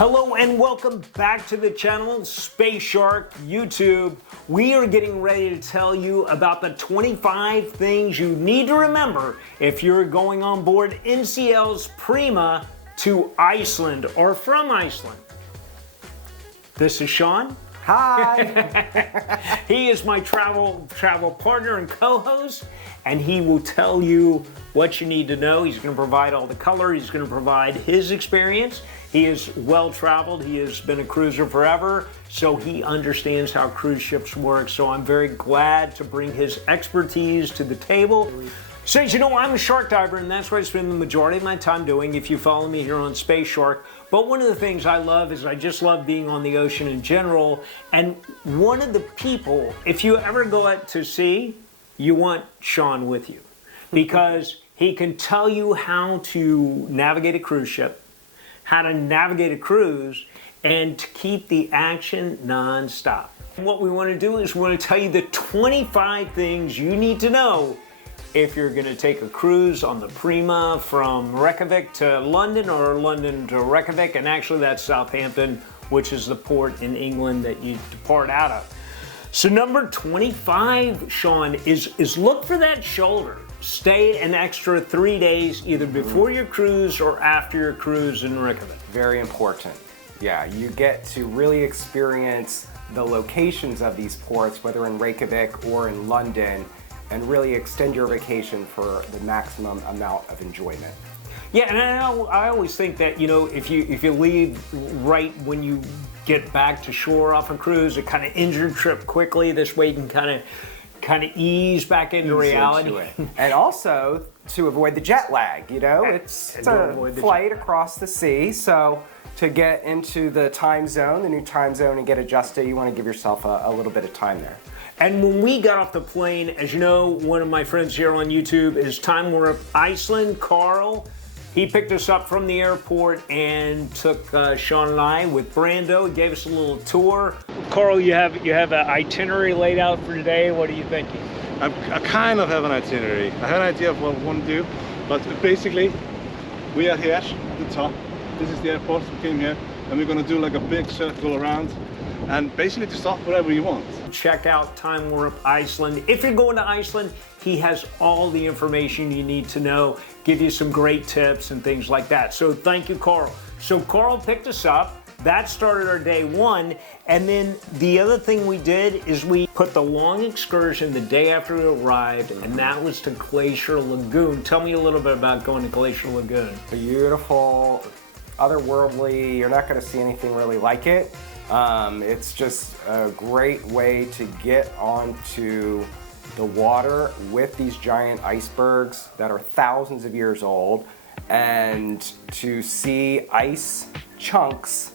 Hello and welcome back to the channel, Space Shark YouTube. We are getting ready to tell you about the 25 things you need to remember if you're going on board NCL's Prima to Iceland or from Iceland. This is Sean. Hi! He is my travel partner and co-host, and he will tell you what you need to know. He's going to provide all the color. He's going to provide his experience. He is well-traveled. He has been a cruiser forever, so he understands how cruise ships work. So I'm very glad to bring his expertise to the table. So as you know, I'm a shark diver, and that's what I spend the majority of my time doing if you follow me here on Space Shark. But one of the things I love is I just love being on the ocean in general. And one of the people, if you ever go out to sea, you want Sean with you because he can tell you how to navigate a cruise ship, how to navigate a cruise, and to keep the action non-stop. And what we want to do is we want to tell you the 25 things you need to know if you're going to take a cruise on the Prima from Reykjavik to London or London to Reykjavik, and actually that's Southampton, which is the port in England that you depart out of. So number 25, Sean, is look for that shoulder. Stay an extra 3 days either before your cruise or after your cruise in Reykjavik. Very important. Yeah, you get to really experience the locations of these ports, whether in Reykjavik or in London, and really extend your vacation for the maximum amount of enjoyment. Yeah, and I always think that, you know, if you leave right when you get back to shore off a cruise, it kind of ends your trip quickly. This way you can kind of ease back into reality. And also to avoid the jet lag, you know, it's a flight across the sea, so to get into the time zone, the new time zone, and get adjusted, you want to give yourself a little bit of time there. And when we got off the plane, as you know, one of my friends here on YouTube is Time Warp Iceland, Carl. He picked us up from the airport and took Sean and I with Brando. He gave us a little tour. Carl, you have an itinerary laid out for today. What are you thinking? I kind of have an itinerary. I have an idea of what we want to do, but basically, we are here at the top. This is the airport. We came here, and we're going to do like a big circle around, and basically to stop wherever you want. Check out Time Warp Iceland. If you're going to Iceland, he has all the information you need to know, give you some great tips and things like that. So thank you, Carl. So Carl picked us up. That started our day one. And then the other thing we did is we put the long excursion the day after we arrived, and that was to Glacier Lagoon. Tell me a little bit about going to Glacier Lagoon. Beautiful, otherworldly, you're not going to see anything really like it. It's just a great way to get onto the water with these giant icebergs that are thousands of years old, and to see ice chunks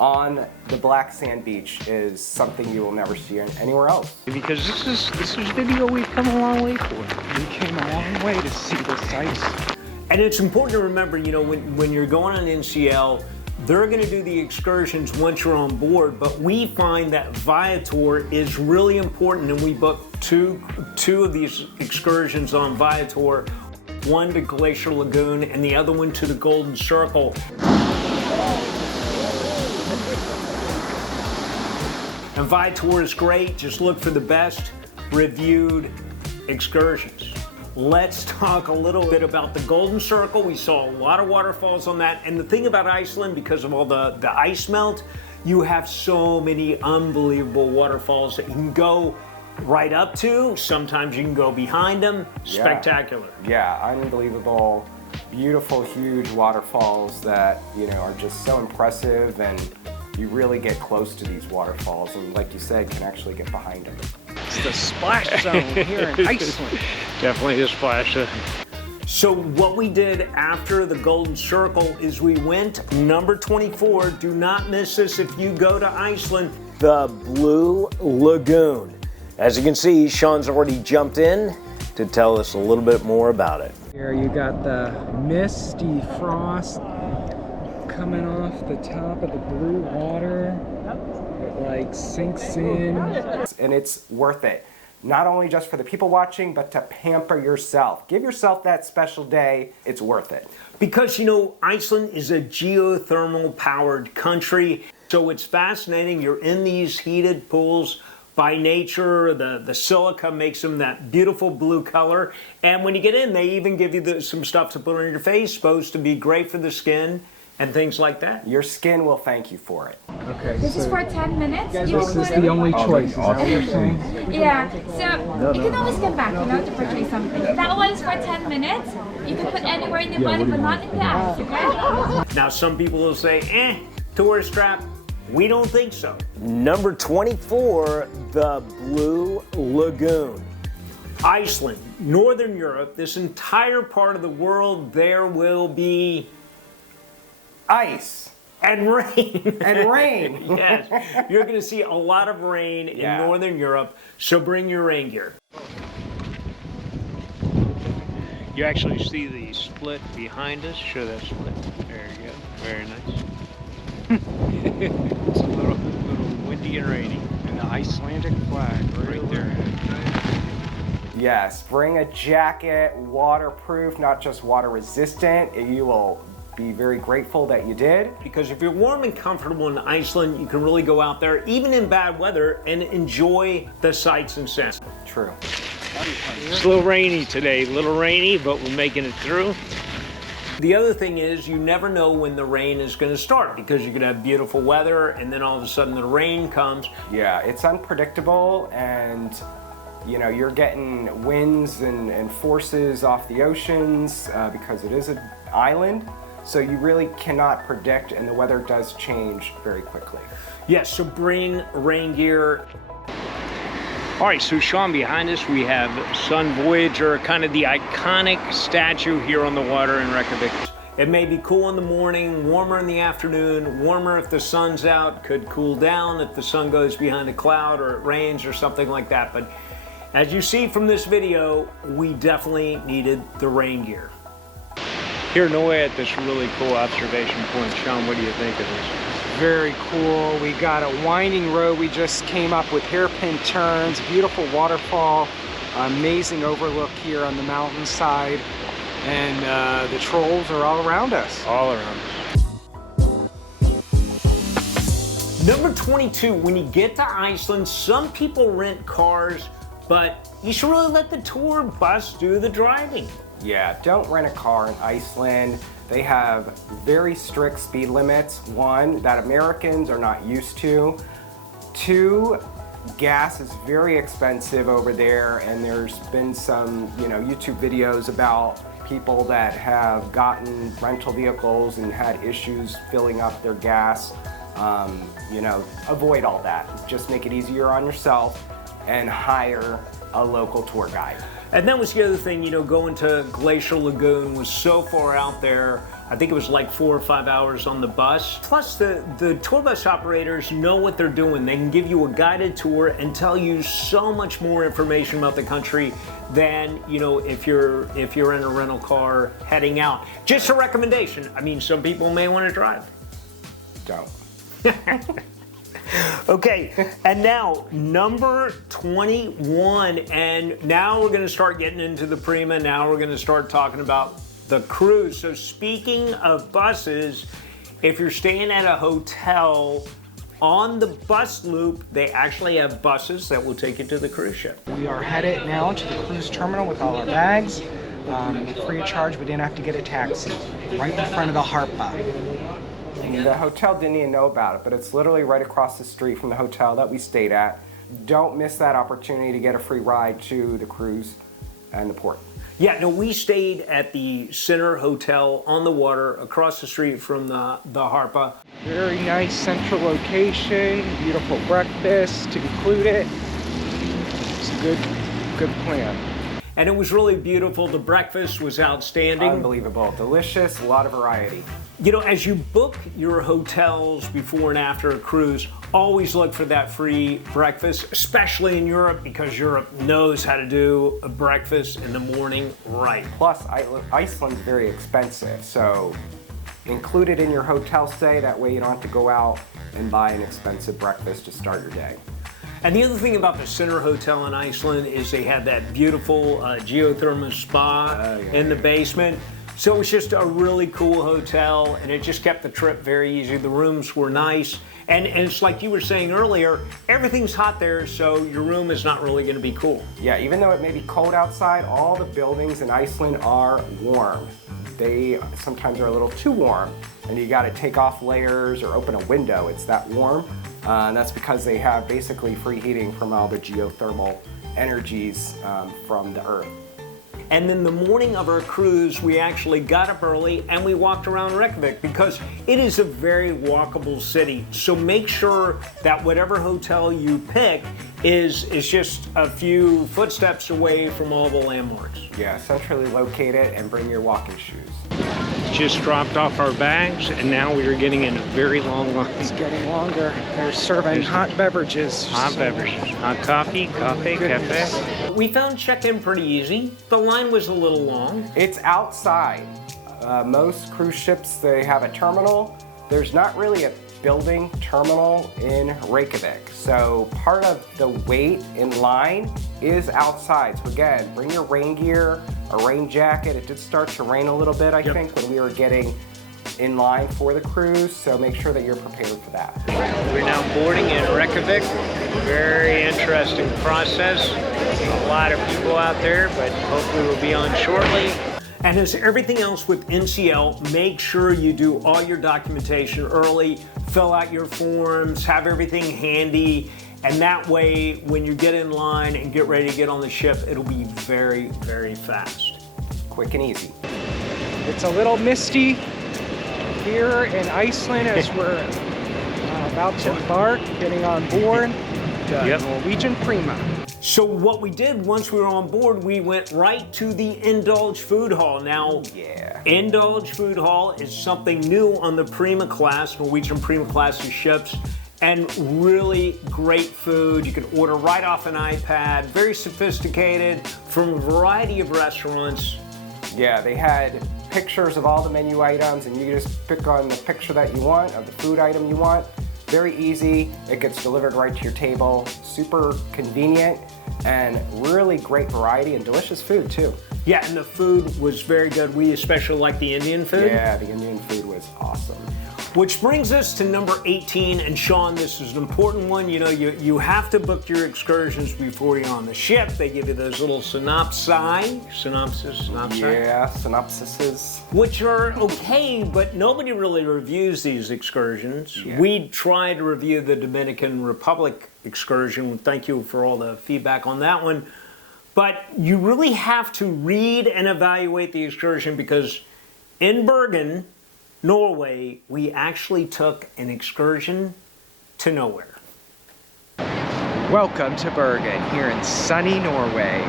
on the black sand beach is something you will never see anywhere else. Because this is video we've come a long way for. We came a long way to see this ice. And it's important to remember, you know, when you're going on NCL, they're going to do the excursions once you're on board, but we find that Viator is really important, and we booked two of these excursions on Viator, one to Glacier Lagoon and the other one to the Golden Circle. And Viator is great. Just look for the best reviewed excursions. Let's talk a little bit about the Golden Circle. We saw a lot of waterfalls on that. And the thing about Iceland, because of all the ice melt, you have so many unbelievable waterfalls that you can go right up to. Sometimes you can go behind them. Spectacular. Yeah, unbelievable, beautiful, huge waterfalls that, you know, are just so impressive, and you really get close to these waterfalls, and like you said, can actually get behind them. It's the splash zone here in Iceland. Definitely the splash. So what we did after the Golden Circle is we went number 24. Do not miss this if you go to Iceland. The Blue Lagoon. As you can see, Sean's already jumped in to tell us a little bit more about it. Here you got the misty frost coming off the top of the blue water. It like sinks in. And it's worth it. not only just for the people watching, but to pamper yourself. Give yourself that special day. It's worth it. Because, you know, Iceland is a geothermal powered country, so it's fascinating. You're in these heated pools by nature. The silica makes them that beautiful blue color. And when you get in, they even give you some stuff to put on your face, supposed to be great for the skin and things like that. Your skin will thank you for it. Okay, This is for 10 minutes. You this is the only choice, is that what you're saying? Yeah, so you can always come back, you know, to purchase something. That one is for 10 minutes. You can put anywhere in your body, but not in the eyes, okay? Now, some people will say, tourist trap. We don't think so. Number 24, the Blue Lagoon. Iceland, Northern Europe, this entire part of the world, there will be Ice. and rain. And rain. Yes, you're going to see a lot of rain in Northern Europe, so bring your rain gear. You actually see the split behind us. Show that split. There you go. Very nice. It's a little windy and rainy. And the Icelandic flag Right there. Yes, bring a jacket, waterproof, not just water resistant. You will be very grateful that you did. Because if you're warm and comfortable in Iceland, you can really go out there, even in bad weather, and enjoy the sights and sounds. True. It's a little rainy today, but we're making it through. The other thing is, you never know when the rain is going to start, because you could have beautiful weather and then all of a sudden the rain comes. Yeah, it's unpredictable, and you know, you're getting winds and forces off the oceans because it is an island, so you really cannot predict, and the weather does change very quickly. Yes, so bring rain gear. All right, so Sean, behind us we have Sun Voyager, kind of the iconic statue here on the water in Reykjavik. It may be cool in the morning, warmer in the afternoon, warmer if the sun's out, could cool down if the sun goes behind a cloud or it rains or something like that. But as you see from this video, we definitely needed the rain gear. Here in Norway at this really cool observation point, Sean, what do you think of this? Very cool. We got a winding road. We just came up with hairpin turns, beautiful waterfall, amazing overlook here on the mountainside, and the trolls are all around us. All around us. Number 22, when you get to Iceland, some people rent cars, but you should really let the tour bus do the driving. Yeah, don't rent a car in Iceland. They have very strict speed limits. One, that Americans are not used to. Two, gas is very expensive over there, and there's been some, you know, YouTube videos about people that have gotten rental vehicles and had issues filling up their gas. You know, avoid all that. Just make it easier on yourself and hire a local tour guide. And that was the other thing, you know, going to Glacial Lagoon was so far out there. I think it was like 4 or 5 hours on the bus. Plus, the tour bus operators know what they're doing. They can give you a guided tour and tell you so much more information about the country than, you know, if you're in a rental car heading out. Just a recommendation. I mean, some people may want to drive. Don't. Okay, and now number 21, and now we're going to start getting into the Prima. Now we're going to start talking about the cruise. So speaking of buses, if you're staying at a hotel, on the bus loop, they actually have buses that will take you to the cruise ship. We are headed now to the cruise terminal with all our bags. Free of charge, we didn't have to get a taxi. Right in front of the Harpa. The hotel didn't even know about it, but it's literally right across the street from the hotel that we stayed at. Don't miss that opportunity to get a free ride to the cruise and the port. Yeah, no, we stayed at the Center Hotel on the water across the street from the Harpa. Very nice central location, beautiful breakfast to include it. It's a good plan. And it was really beautiful. The breakfast was outstanding. Unbelievable, delicious, a lot of variety. You know, as you book your hotels before and after a cruise, always look for that free breakfast, especially in Europe, because Europe knows how to do a breakfast in the morning right. Plus, Iceland's very expensive, so include it in your hotel stay. That way you don't have to go out and buy an expensive breakfast to start your day. And the other thing about the Center Hotel in Iceland is they had that beautiful geothermal spa in the basement. So it was just a really cool hotel, and it just kept the trip very easy. The rooms were nice, and it's like you were saying earlier, everything's hot there, so your room is not really going to be cool. Yeah, even though it may be cold outside, all the buildings in Iceland are warm. They sometimes are a little too warm, and you got to take off layers or open a window. It's that warm, and that's because they have basically free heating from all the geothermal energies from the earth. And then the morning of our cruise, we actually got up early and we walked around Reykjavik because it is a very walkable city. So make sure that whatever hotel you pick is just a few footsteps away from all the landmarks. Yeah, centrally located, and bring your walking shoes. Just dropped off our bags, and now we are getting in a very long line. It's getting longer. They're serving hot beverages. Hot beverages. Hot coffee, cafe. We found check-in pretty easy. The line was a little long. It's outside. Most cruise ships, they have a terminal. There's not really a building terminal in Reykjavik. So part of the wait in line is outside. So again, bring your rain gear, a rain jacket. It did start to rain a little bit, I think, when we were getting in line for the cruise. So make sure that you're prepared for that. We're now boarding in Reykjavik. Very interesting process. A lot of people out there, but hopefully we'll be on shortly. And as everything else with NCL, make sure you do all your documentation early, fill out your forms, have everything handy, and that way, when you get in line and get ready to get on the ship, it'll be very, very fast. Quick and easy. It's a little misty here in Iceland as we're about to embark, getting on board the Norwegian Prima. So what we did once we were on board, we went right to the Indulge Food Hall. Now, Indulge Food Hall is something new on the Prima class, Norwegian Prima class of ships, and really great food. You can order right off an iPad, very sophisticated, from a variety of restaurants. Yeah, they had pictures of all the menu items, and you just pick on the picture that you want, of the food item you want. Very easy, it gets delivered right to your table, super convenient, and really great variety and delicious food too. Yeah, and the food was very good. We especially like the Indian food. Yeah, the Indian food was awesome. Which brings us to number 18, and Sean, this is an important one. You know, you have to book your excursions before you're on the ship. They give you those little synopsis, Yeah, synopsises. which are okay, but nobody really reviews these excursions. Yeah. We tried to review the Dominican Republic excursion. Thank you for all the feedback on that one. But you really have to read and evaluate the excursion, because in Bergen, Norway, we actually took an excursion to nowhere. Welcome to Bergen, here in sunny Norway.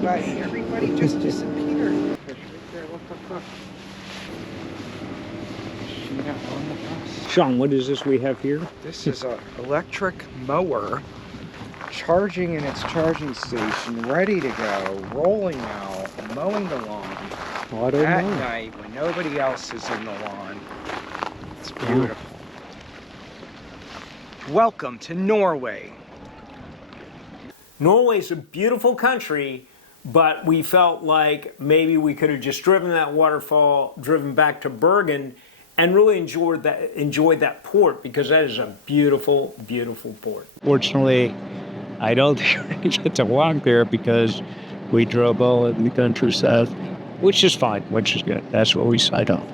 But everybody just disappeared. Sean, what is this we have here? This is an electric mower charging in its charging station, ready to go, rolling out, mowing the lawn at night when nobody else is in the lawn. It's beautiful. Welcome to Norway. Norway's a beautiful country, but we felt like maybe we could have just driven that waterfall, driven back to Bergen, and really enjoyed that port, because that is a beautiful, beautiful port. Fortunately, I don't get to walk there because we drove all in the countryside, which is fine, which is good. That's what we signed on.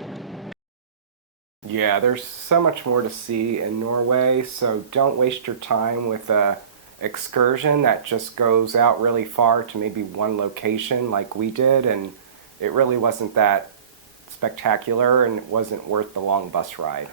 Yeah, there's so much more to see in Norway, so don't waste your time with a excursion that just goes out really far to maybe one location like we did, and it really wasn't that spectacular, and it wasn't worth the long bus ride.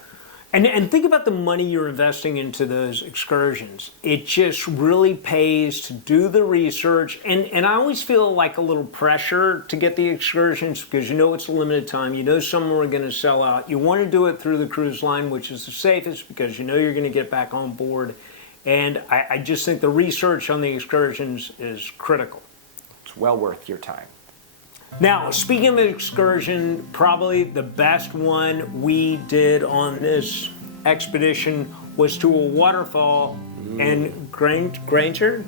And think about the money you're investing into those excursions. It just really pays to do the research. And I always feel like a little pressure to get the excursions, because you know it's a limited time. You know some are going to sell out. You want to do it through the cruise line, which is the safest, because you know you're going to get back on board. And I just think the research on the excursions is critical. It's well worth your time. Now, speaking of excursion, probably the best one we did on this expedition was to a waterfall and Granger,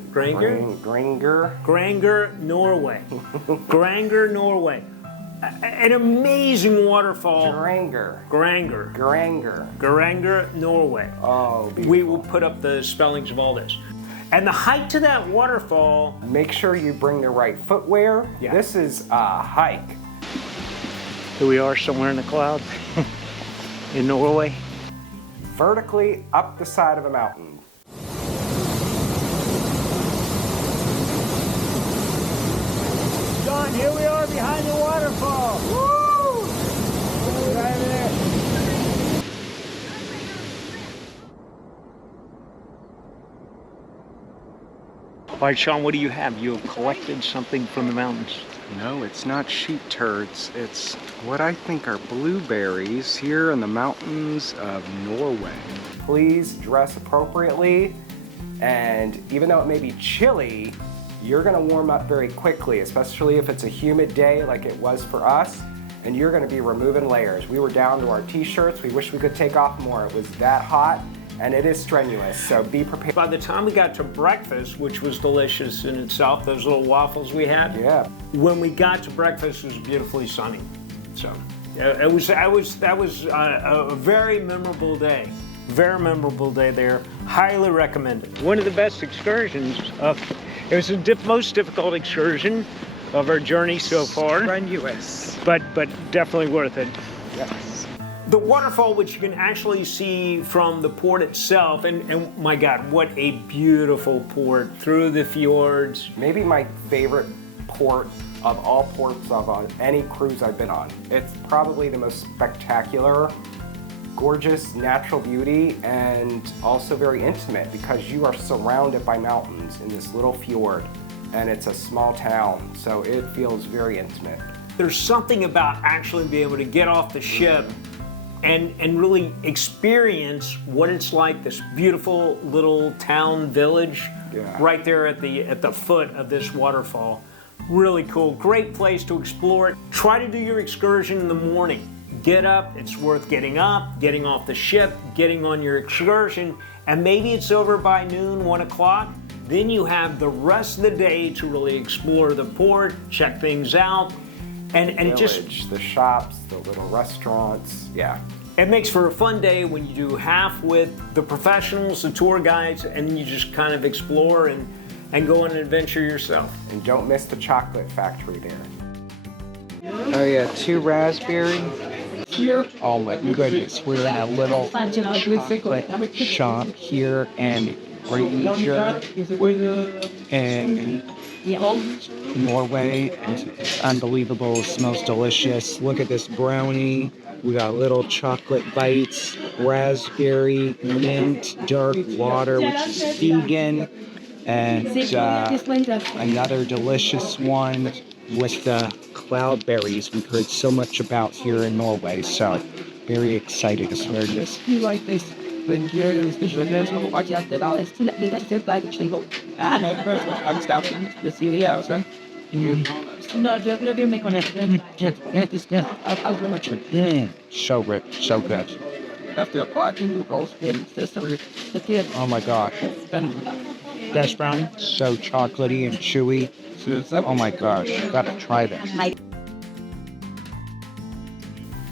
Norway. Granger, Norway. An amazing waterfall. Geiranger, Norway. Oh, beautiful. We will put up the spellings of all this. And the hike to that waterfall. Make sure you bring the right footwear. Yeah. This is a hike. Here we are somewhere in the clouds in Norway. Vertically up the side of a mountain. John, here we are behind the waterfall. Woo! Right there. All right, Sean, what do you have? You have collected something from the mountains. No, it's not sheep turds. It's what I think are blueberries here in the mountains of Norway. Please dress appropriately, and even though it may be chilly, you're gonna warm up very quickly, especially if it's a humid day like it was for us, and you're gonna be removing layers. We were down to our t-shirts. We wish we could take off more. It was that hot, and it is strenuous, so be prepared. By the time we got to breakfast, which was delicious in itself, those little waffles we had. Yeah. When we got to breakfast, it was beautifully sunny. So that was a very memorable day. Very memorable day there. Highly recommended. One of the best excursions it was the most difficult excursion of our journey so far. Strenuous. But definitely worth it. Yes. The waterfall, which you can actually see from the port itself, and my God, what a beautiful port through the fjords. Maybe my favorite port of all ports of any cruise I've been on. It's probably the most spectacular, gorgeous natural beauty, and also very intimate because you are surrounded by mountains in this little fjord, and it's a small town, so it feels very intimate. There's something about actually being able to get off the ship and really experience what it's like, this beautiful little town village right there at the foot of this waterfall. Really cool, great place to explore it. Try to do your excursion in the morning. Get up, it's worth getting up, getting off the ship, getting on your excursion, and maybe it's over by noon, 1 o'clock. Then you have the rest of the day to really explore the port, check things out, and Village, just the shops, the little restaurants, yeah. it makes for a fun day when you do half with the professionals, the tour guides, and you just kind of explore and go on an adventure yourself. And don't miss the chocolate factory there. Oh yeah, 2 raspberry. Oh my goodness, we're in a little chocolate shop here in Reykjavik in Norway. It's unbelievable, it smells delicious. Look at this brownie. We got little chocolate bites, raspberry, mint, dark water, which is vegan, and another delicious one with the cloudberries we've heard so much about here in Norway. So very excited to start this. You like this? So rich, so good. Oh my gosh. That's brownie. So chocolatey and chewy. Oh my gosh, gotta try this.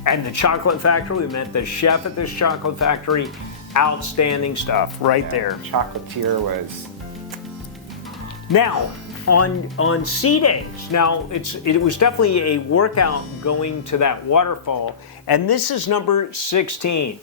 And the chocolate factory, we met the chef at this chocolate factory. Outstanding stuff right there. Chocolatier was... Now, on sea days, now it was definitely a workout going to that waterfall, and this is number 16.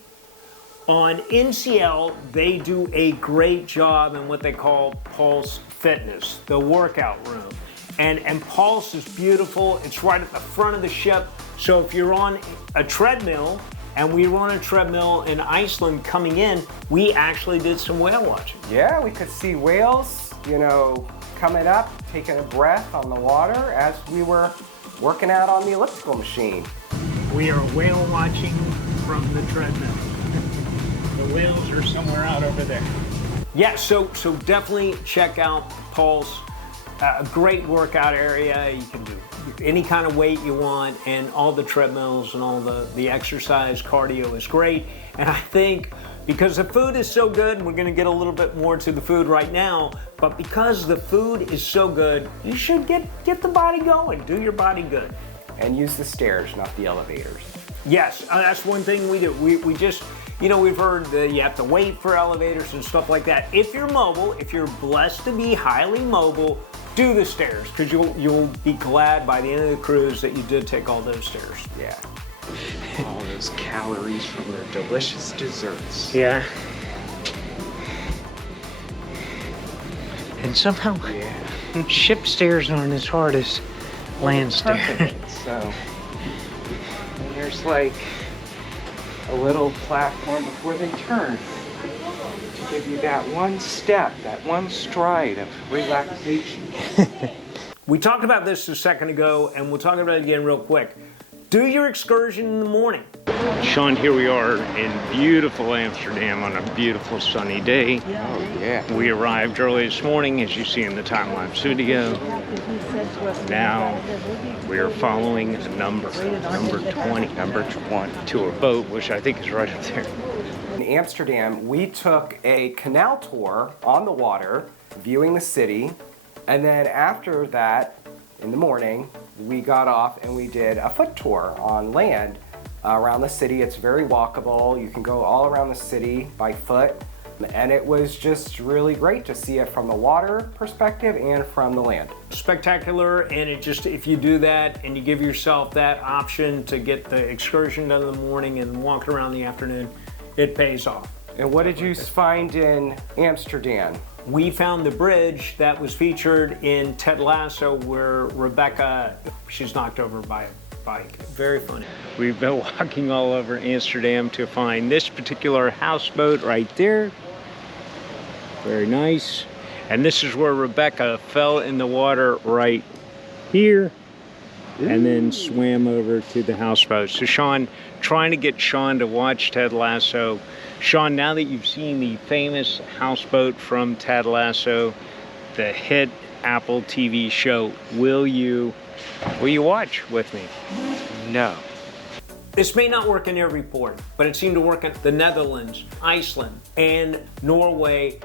On NCL, they do a great job in what they call Pulse Fitness, the workout room. And Pulse is beautiful. It's right at the front of the ship. So if you're on a treadmill, and we were on a treadmill in Iceland coming in, we actually did some whale watching. Yeah, we could see whales, coming up, taking a breath on the water as we were working out on the elliptical machine. We are whale watching from the treadmill. The whales are somewhere out over there. Yeah, so definitely check out Pulse. A great workout area. You can do any kind of weight you want, and all the treadmills and all the exercise cardio is great. And I think because the food is so good, and we're gonna get a little bit more to the food right now, but because the food is so good, you should get the body going, do your body good. And use the stairs, not the elevators. Yes, that's one thing we do. We just, you know, we've heard that you have to wait for elevators and stuff like that. If you're mobile, if you're blessed to be highly mobile, do the stairs, because you'll be glad by the end of the cruise that you did take all those stairs. Yeah. All those calories from their delicious desserts. Yeah. And somehow, ship stairs aren't as hard as land stairs. So, and there's like a little platform before they turn to give you that one step, that one stride of relaxation. We talked about this a second ago, and we'll talk about it again real quick. Do your excursion in the morning. Sean, here we are in beautiful Amsterdam on a beautiful sunny day. Oh yeah. We arrived early this morning, as you see in the time-lapse video. Now we are following number 20. Number 20. To a boat, which I think is right up there. In Amsterdam, we took a canal tour on the water, viewing the city, and then after that, in the morning, we got off and we did a foot tour on land around the city. It's very walkable. You can go all around the city by foot, and it was just really great to see it from the water perspective and from the land. Spectacular, and it just, if you do that and you give yourself that option to get the excursion done in the morning and walk around in the afternoon, it pays off. And what did you find in Amsterdam? We found the bridge that was featured in Ted Lasso where Rebecca, she's knocked over by a bike. Very funny. We've been walking all over Amsterdam to find this particular houseboat right there. Very nice. And this is where Rebecca fell in the water right here and then swam over to the houseboat. So Sean, trying to get Sean to watch Ted Lasso. Sean, now that you've seen the famous houseboat from Ted Lasso, the hit Apple TV show, will you watch with me? No. This may not work in every port, but it seemed to work in the Netherlands, Iceland, and Norway.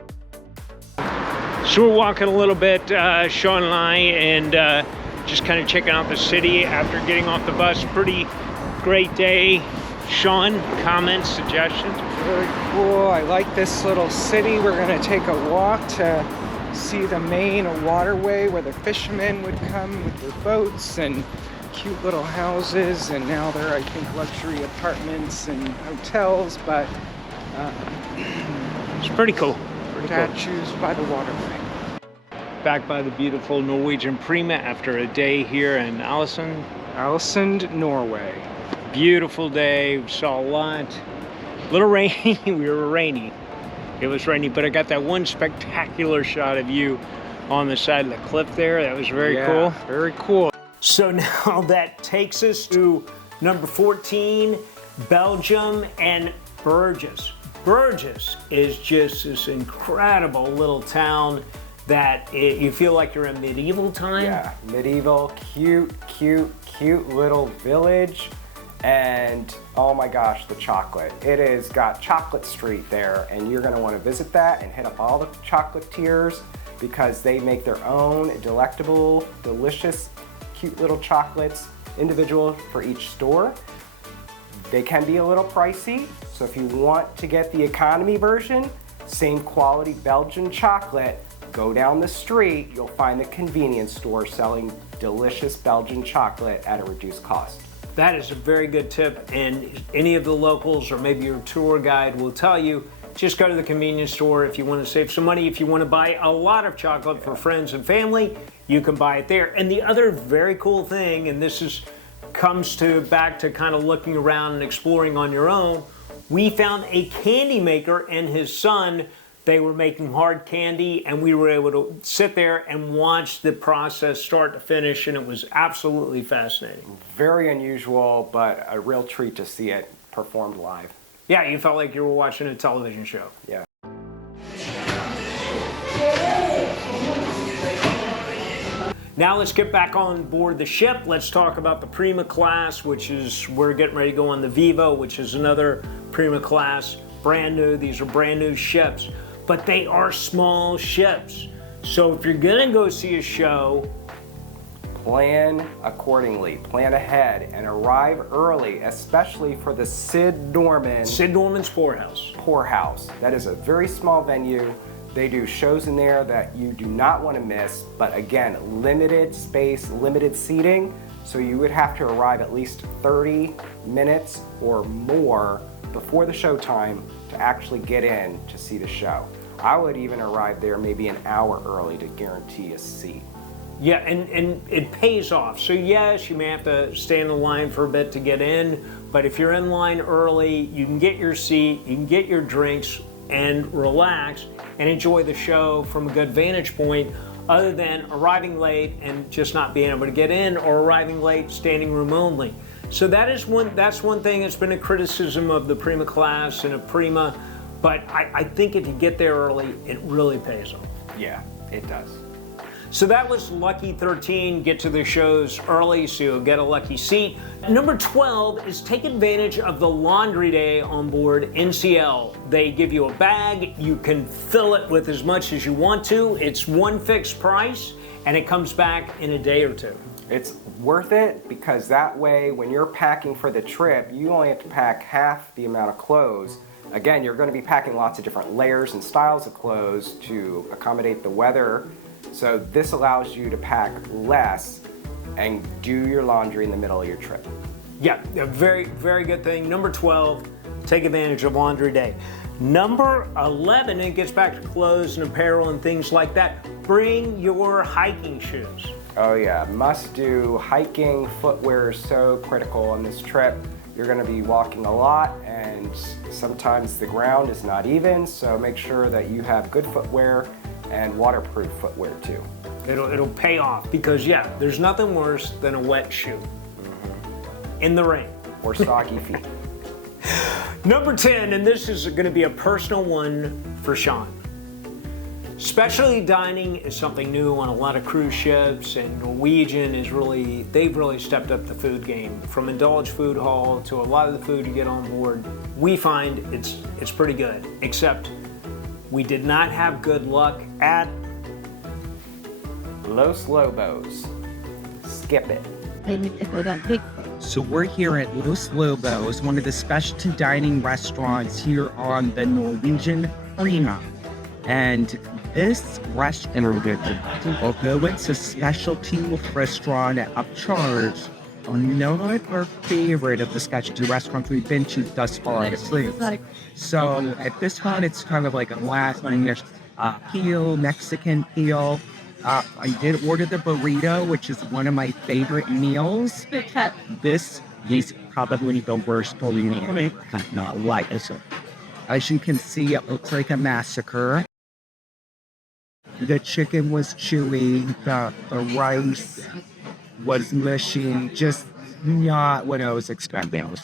So we're walking a little bit, Sean and I, and just kind of checking out the city after getting off the bus. Pretty great day. Sean, comments, suggestions? Very cool. I like this little city. We're gonna take a walk to see the main waterway where the fishermen would come with their boats, and cute little houses, and now they're, I think, luxury apartments and hotels, but It's pretty cool. statues by the waterway. Back by the beautiful Norwegian Prima after a day here in Iceland, Norway. Beautiful day, we saw a lot. A little rainy, we were rainy. It was rainy, but I got that one spectacular shot of you on the side of the cliff there. That was very cool. Very cool. So now that takes us to number 14, Belgium and Bruges. Bruges is just this incredible little town that you feel like you're in medieval time. Yeah, medieval, cute little village. And oh my gosh, the chocolate. It has got Chocolate Street there, and you're gonna wanna visit that and hit up all the chocolatiers because they make their own delectable, delicious, cute little chocolates, individual for each store. They can be a little pricey, so if you want to get the economy version, same quality Belgian chocolate, go down the street, you'll find a convenience store selling delicious Belgian chocolate at a reduced cost. That is a very good tip, and any of the locals or maybe your tour guide will tell you, just go to the convenience store if you want to save some money. If you want to buy a lot of chocolate for friends and family, you can buy it there. And the other very cool thing, and this comes back to kind of looking around and exploring on your own, we found a candy maker and his son. They were making hard candy, and we were able to sit there and watch the process start to finish, and it was absolutely fascinating. Very unusual, but a real treat to see it performed live. Yeah, you felt like you were watching a television show. Yeah. Now let's get back on board the ship. Let's talk about the Prima class, which is, we're getting ready to go on the Vivo, which is another Prima class. brand new. These are brand new ships, but they are small ships. So if you're gonna go see a show, plan accordingly, plan ahead, and arrive early, especially for the Sid Norman's Poorhouse. That is a very small venue. They do shows in there that you do not want to miss, but again, limited space, limited seating, so you would have to arrive at least 30 minutes or more before the show time to actually get in to see the show. I would even arrive there maybe an hour early to guarantee a seat. Yeah, and it pays off. So yes, you may have to stay in the line for a bit to get in, but if you're in line early, you can get your seat, you can get your drinks, and relax and enjoy the show from a good vantage point, other than arriving late and just not being able to get in, or arriving late, standing room only. So that's one thing that's been a criticism of the Prima class and of Prima, but I think if you get there early, it really pays off. Yeah, it does. So that was Lucky 13, get to the shows early so you'll get a lucky seat. Number 12 is take advantage of the laundry day on board NCL. They give you a bag, you can fill it with as much as you want to. It's one fixed price and it comes back in a day or two. It's worth it because that way when you're packing for the trip, you only have to pack half the amount of clothes. Again, you're going to be packing lots of different layers and styles of clothes to accommodate the weather. So this allows you to pack less and do your laundry in the middle of your trip. Yeah, a very, very good thing. Number 12, take advantage of laundry day. Number 11, it gets back to clothes and apparel and things like that. Bring your hiking shoes. Oh yeah, must do. Hiking footwear is so critical on this trip. You're going to be walking a lot and sometimes the ground is not even, so make sure that you have good footwear and waterproof footwear too. It'll pay off because yeah, there's nothing worse than a wet shoe in the rain. Or soggy feet. Number 10, and this is going to be a personal one for Sean. Specialty dining is something new on a lot of cruise ships, and Norwegian they've really stepped up the food game. From Indulge Food Hall to a lot of the food you get on board, we find it's pretty good, except we did not have good luck at Los Lobos. Skip it. So we're here at Los Lobos, one of the specialty dining restaurants here on the Norwegian Prima. And this restaurant, although it's a specialty restaurant upcharge, not our favorite of the specialty restaurants we've been to thus far. So at this point, it's kind of like a last minute peel, Mexican peel. I did order the burrito, which is one of my favorite meals. This is probably the worst burrito I've not liked. As you can see, it looks like a massacre. The chicken was chewy, the rice was mushy, just not what I was expecting.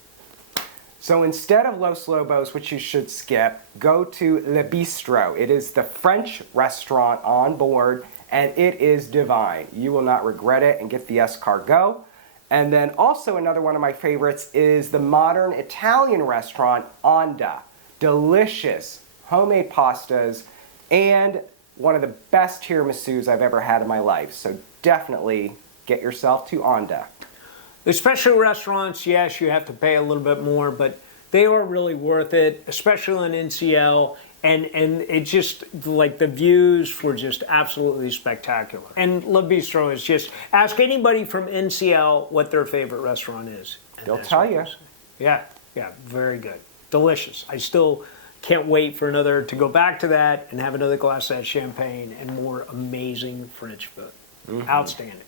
So instead of Los Lobos, which you should skip, go to Le Bistro. It is the French restaurant on board, and it is divine. You will not regret it, and get the escargot. And then also another one of my favorites is the modern Italian restaurant, Onda. Delicious homemade pastas and one of the best tiramisus I've ever had in my life. So definitely get yourself to Onda. The special restaurants, yes, you have to pay a little bit more, but they are really worth it, especially on NCL. And it just, like, the views were just absolutely spectacular. And Le Bistro is just, ask anybody from NCL what their favorite restaurant is. They'll tell you. Yeah, very good. Delicious. I still can't wait for to go back to that and have another glass of that champagne and more amazing French food. Outstanding.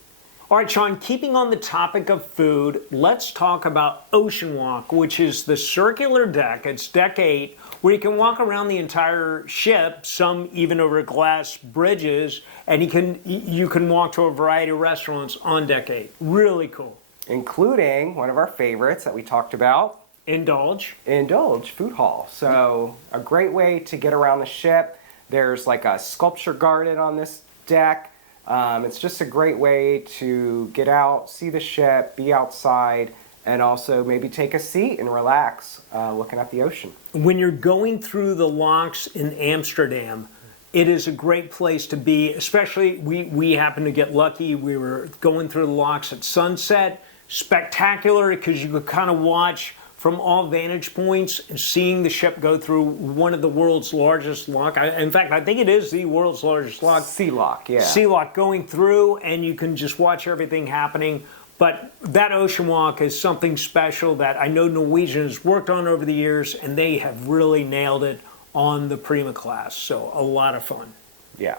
All right, Sean, keeping on the topic of food, let's talk about Oceanwalk, which is the circular deck. It's deck 8, where you can walk around the entire ship, some even over glass bridges, and you can walk to a variety of restaurants on deck 8. Really cool. Including one of our favorites that we talked about, Indulge Food Hall. So a great way to get around the ship. There's like a sculpture garden on this deck. It's just a great way to get out, see the ship, be outside, and also maybe take a seat and relax looking at the ocean. When you're going through the locks in Amsterdam, it is a great place to be, especially we happened to get lucky. We were going through the locks at sunset. Spectacular because you could kind of watch from all vantage points and seeing the ship go through one of the world's largest lock. In fact, I think it is the world's largest lock. Sea lock, yeah. Sea lock going through, and you can just watch everything happening. But that Oceanwalk is something special that I know Norwegian has worked on over the years, and they have really nailed it on the Prima class. So a lot of fun. Yeah.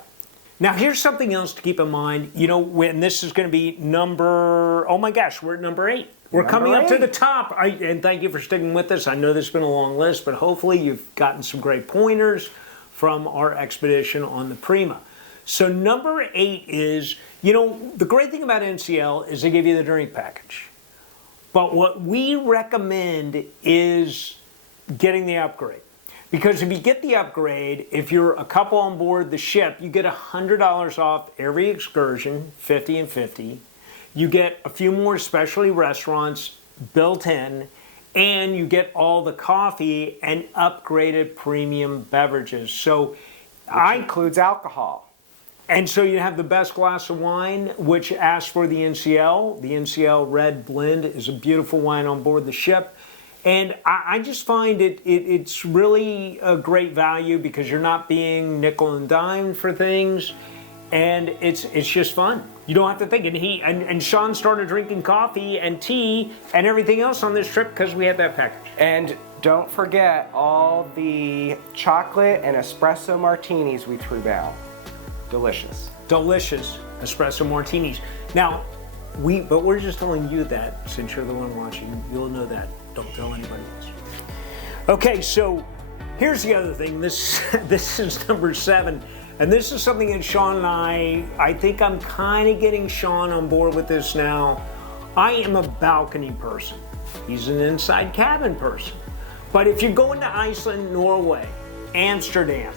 Now here's something else to keep in mind. You know, when this is going to be number, oh my gosh, we're at number 8. We're coming up to the top. And thank you for sticking with us. I know this has been a long list, but hopefully you've gotten some great pointers from our expedition on the Prima. So number 8 is, you know, the great thing about NCL is they give you the drink package. But what we recommend is getting the upgrade. Because if you get the upgrade, if you're a couple on board the ship, you get $100 off every excursion, 50 and 50. You get a few more specialty restaurants built in, and you get all the coffee and upgraded premium beverages. So Which includes alcohol. And so you have the best glass of wine, which asks for the NCL. The NCL Red Blend is a beautiful wine on board the ship. And I just find it's really a great value because you're not being nickel and dime for things. And it's just fun. You don't have to think. And Sean started drinking coffee and tea and everything else on this trip because we had that package. And don't forget all the chocolate and espresso martinis we threw down. Delicious. Delicious espresso martinis. Now, but we're just telling you that since you're the one watching. You'll know that. Don't tell anybody else. Okay, so here's the other thing. This is number 7. And this is something that Sean and I think I'm kind of getting Sean on board with this now. I am a balcony person. He's an inside cabin person. But if you're going to Iceland, Norway, Amsterdam,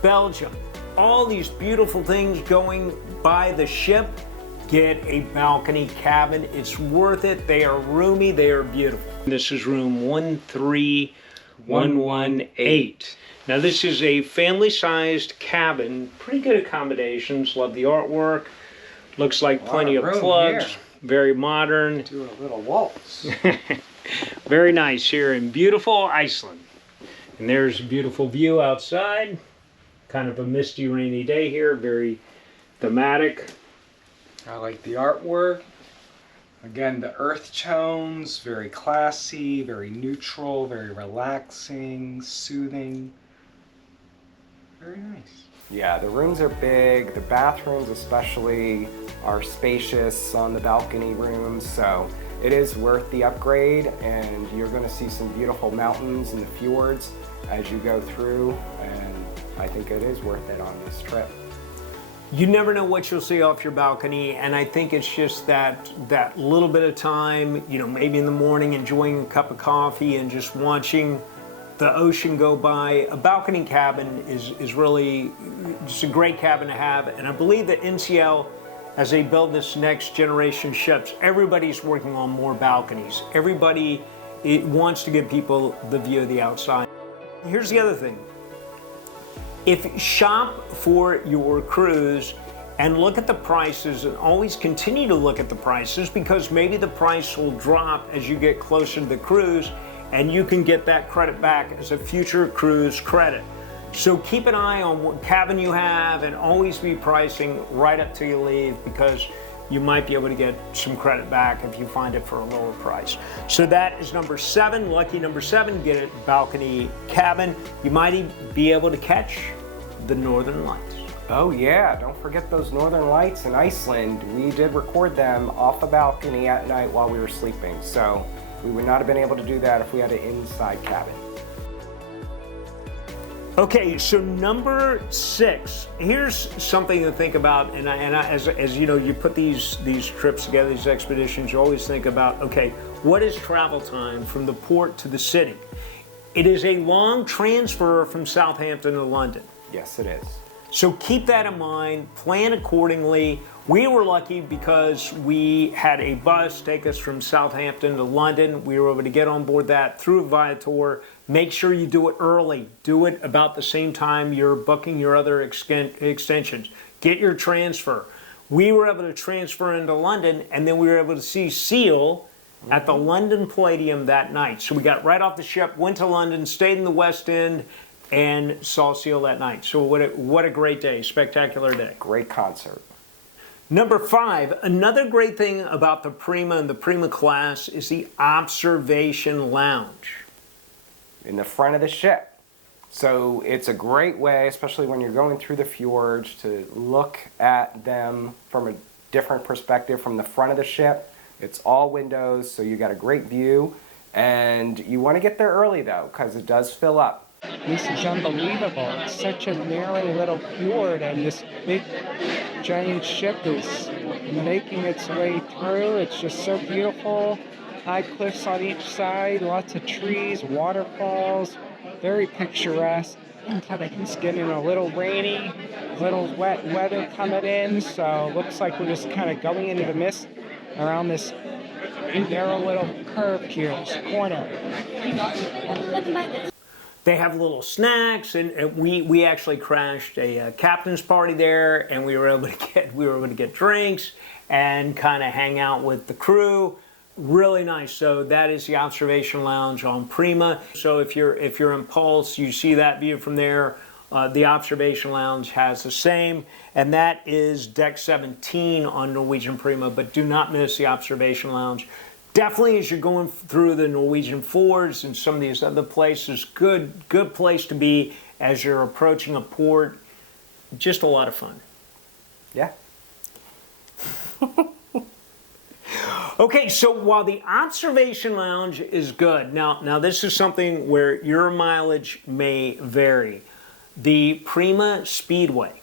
Belgium, all these beautiful things going by the ship, get a balcony cabin. It's worth it. They are roomy. They are beautiful. This is room 13118. Now this is a family-sized cabin. Pretty good accommodations. Love the artwork. Looks like plenty of plugs. Here. Very modern. Do a little waltz. Very nice here in beautiful Iceland. And there's a beautiful view outside. Kind of a misty, rainy day here. Very thematic. I like the artwork. Again, the earth tones, very classy, very neutral, very relaxing, soothing. Very nice. Yeah, the rooms are big. The bathrooms especially are spacious on the balcony rooms, so it is worth the upgrade, and you're going to see some beautiful mountains and the fjords as you go through, and I think it is worth it on this trip. You never know what you'll see off your balcony, and I think it's just that little bit of time, you know, maybe in the morning enjoying a cup of coffee and just watching the ocean go by. A balcony cabin is really just a great cabin to have, and I believe that NCL, as they build this next generation ships, everybody's working on more balconies. Everybody wants to give people the view of the outside. Here's the other thing. If shop for your cruise and look at the prices, and always continue to look at the prices, because maybe the price will drop as you get closer to the cruise, and you can get that credit back as a future cruise credit. So keep an eye on what cabin you have, and always be pricing right up till you leave, because you might be able to get some credit back if you find it for a lower price. So that is number 7, lucky number 7, get a balcony cabin. You might be able to catch the Northern Lights. Oh yeah, don't forget those Northern Lights in Iceland. We did record them off a balcony at night while we were sleeping, so we would not have been able to do that if we had an inside cabin. Okay, so number 6. Here's something to think about, and as you know, you put these trips together, these expeditions, you always think about, okay, what is travel time from the port to the city? It is a long transfer from Southampton to London. Yes, it is. So keep that in mind, plan accordingly. We were lucky because we had a bus take us from Southampton to London. We were able to get on board that through Viator. Make sure you do it early. Do it about the same time you're booking your other extensions. Get your transfer. We were able to transfer into London, and then we were able to see Seal at the London Palladium that night. So we got right off the ship, went to London, stayed in the West End, and saw Seal that night. So what a great day, spectacular day. Great concert. Number 5, another great thing about the Prima and the Prima class is the observation lounge. In the front of the ship. So it's a great way, especially when you're going through the fjords, to look at them from a different perspective from the front of the ship. It's all windows, so you got a great view. And you want to get there early though, because it does fill up. This is unbelievable. It's such a narrow little fjord, and this big giant ship is making its way through. It's just so beautiful. High cliffs on each side, lots of trees, waterfalls, very picturesque. It's getting a little rainy, little wet weather coming in, so looks like we're just kind of going into the mist around this narrow little curve here, this corner. They have little snacks, and we actually crashed a captain's party there, and we were able to get drinks and kind of hang out with the crew. Really nice. So that is the observation lounge on Prima. So if you're in Pulse, you see that view from there. The observation lounge has the same, and that is deck 17 on Norwegian Prima. But do not miss the observation lounge. Definitely, as you're going through the Norwegian Fords and some of these other places, good place to be as you're approaching a port. Just a lot of fun. Yeah. Okay, so while the observation lounge is good, now this is something where your mileage may vary. The Prima Speedway.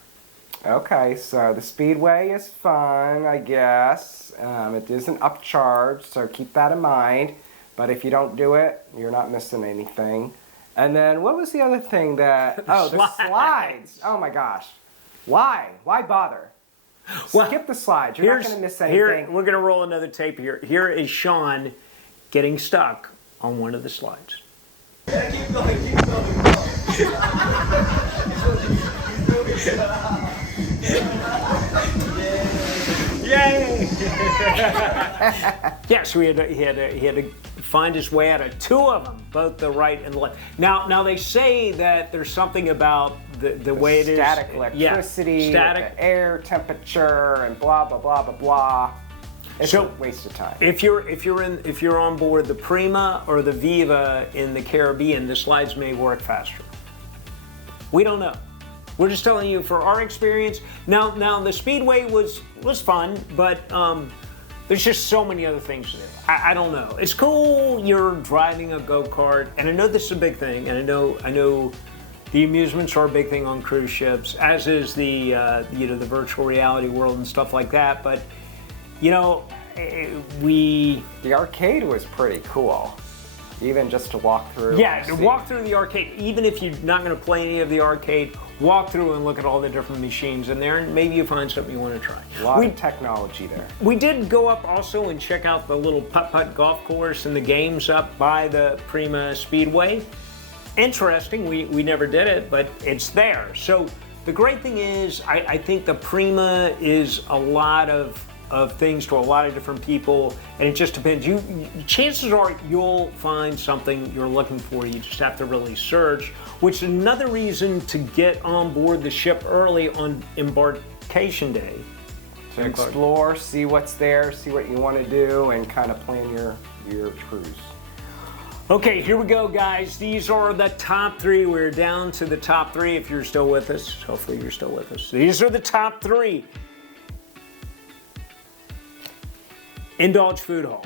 Okay, so the Speedway is fun, I guess. It isn't upcharged, so keep that in mind. But if you don't do it, you're not missing anything. And then what was the other thing that... Oh, the slides. Oh my gosh. Why? Why bother? Well, skip the slides. You're not going to miss anything. We're going to roll another tape here. Here is Sean getting stuck on one of the slides. Yeah, keep going, keep going. Yay! Yeah, so he had to find his way out of 2 of them, both the right and the left. Now they say that there's something about the way it is. Static electricity, static. The air temperature, and blah blah blah blah blah. It's a waste of time. If you're on board the Prima or the Viva in the Caribbean, the slides may work faster. We don't know. We're just telling you for our experience. Now the Speedway was fun, but there's just so many other things to do. I don't know. It's cool. You're driving a go-kart, and I know this is a big thing, and I know the amusements are a big thing on cruise ships, as is the the virtual reality world and stuff like that. But the arcade was pretty cool. Even just to walk through. Yeah, to walk through the arcade. Even if you're not going to play any of the arcade, walk through and look at all the different machines in there, and maybe you find something you want to try. A lot of technology there. We did go up also and check out the little putt-putt golf course and the games up by the Prima Speedway. Interesting. We never did it, but it's there. So the great thing is, I think the Prima is a lot of things to a lot of different people, and it just depends. Chances are you'll find something you're looking for. You just have to really search, which is another reason to get on board the ship early on embarkation day. To explore, see what's there, see what you want to do, and kind of plan your cruise. Okay, here we go, guys. These are the top 3. We're down to the top 3 if you're still with us. Hopefully you're still with us. These are the top 3. Indulge Food Hall.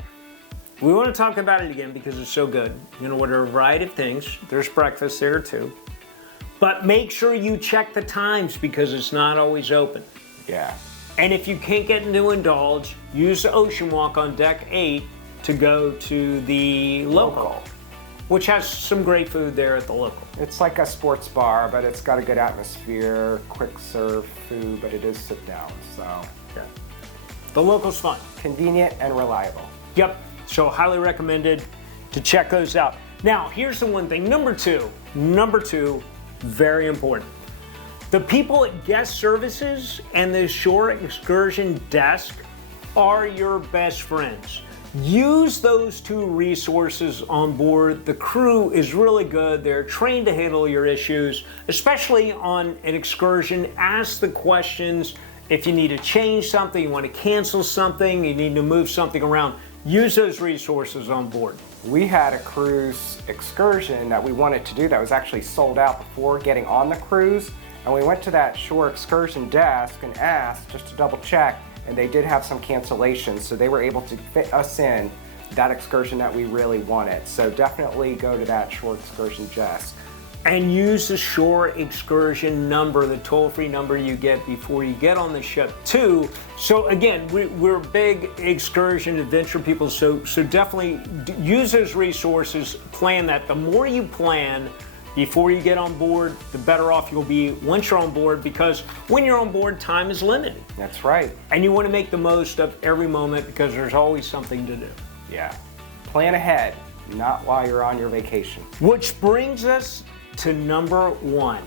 We want to talk about it again because it's so good. You're going to order a variety of things. There's breakfast there too. But make sure you check the times because it's not always open. Yeah. And if you can't get into Indulge, use the Oceanwalk on deck 8 to go to the local. which has some great food there at the local. It's like a sports bar, but it's got a good atmosphere, quick serve food, but it is sit down, so. Yeah. The local's fun. Convenient and reliable. Yep, so highly recommended to check those out. Now, here's the one thing, number two, very important. The people at guest services and the shore excursion desk are your best friends. Use those two resources on board. The crew is really good. They're trained to handle your issues, especially on an excursion. Ask the questions. If you need to change something, you want to cancel something, you need to move something around, use those resources on board. We had a cruise excursion that we wanted to do that was actually sold out before getting on the cruise. And we went to that shore excursion desk and asked just to double check, and they did have some cancellations, so they were able to fit us in that excursion that we really wanted. So definitely go to that shore excursion desk. And use the shore excursion number, the toll-free number you get before you get on the ship too. So again, we're big excursion adventure people, so definitely use those resources, plan that. The more you plan before you get on board, the better off you'll be once you're on board, because when you're on board, time is limited. That's right. And you want to make the most of every moment because there's always something to do. Yeah. Plan ahead, not while you're on your vacation. Which brings us to number one.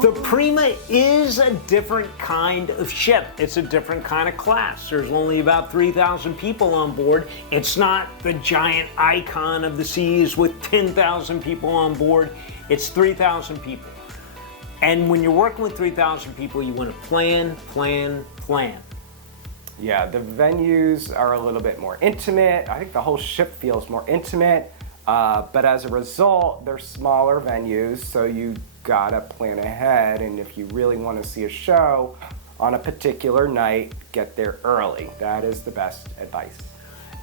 The Prima is a different kind of ship. It's a different kind of class. There's only about 3,000 people on board. It's not the giant icon of the seas with 10,000 people on board. It's 3,000 people. And when you're working with 3,000 people, you want to plan, plan, plan. Yeah, the venues are a little bit more intimate. I think the whole ship feels more intimate. But as a result, they're smaller venues, so you gotta plan ahead. And if you really want to see a show on a particular night, get there early. That is the best advice.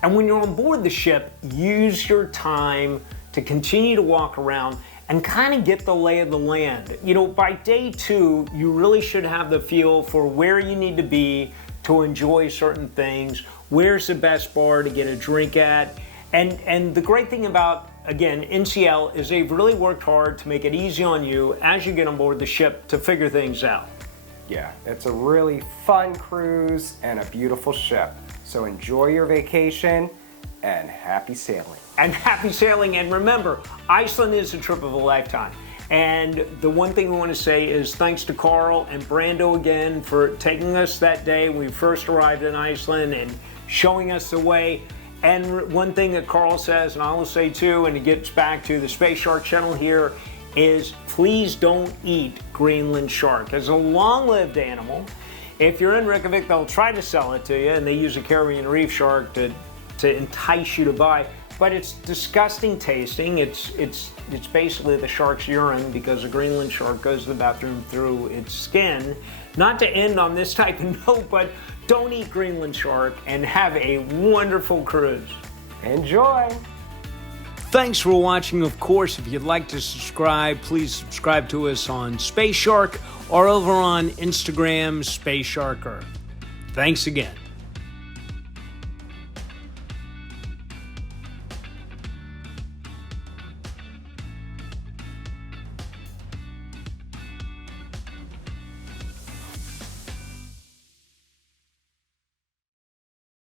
And when you're on board the ship, use your time to continue to walk around and kind of get the lay of the land. You know, by day 2, you really should have the feel for where you need to be to enjoy certain things. Where's the best bar to get a drink at? And the great thing about, again, NCL is they've really worked hard to make it easy on you as you get on board the ship to figure things out. Yeah, it's a really fun cruise and a beautiful ship. So enjoy your vacation and happy sailing. And happy sailing, and remember, Iceland is a trip of a lifetime. And the one thing we want to say is thanks to Carl and Brando again for taking us that day when we first arrived in Iceland and showing us the way. And one thing that Carl says, and I will say too, and it gets back to the Space Shark channel here, is please don't eat Greenland shark. It's a long-lived animal. If you're in Reykjavik, they'll try to sell it to you, and they use a Caribbean reef shark to entice you to buy. But it's disgusting tasting. It's basically the shark's urine, because a Greenland shark goes to the bathroom through its skin. Not to end on this type of note, but don't eat Greenland shark and have a wonderful cruise. Enjoy! Thanks for watching. Of course, if you'd like to subscribe, please subscribe to us on Space Shark or over on Instagram, Space Shark Earth. Thanks again.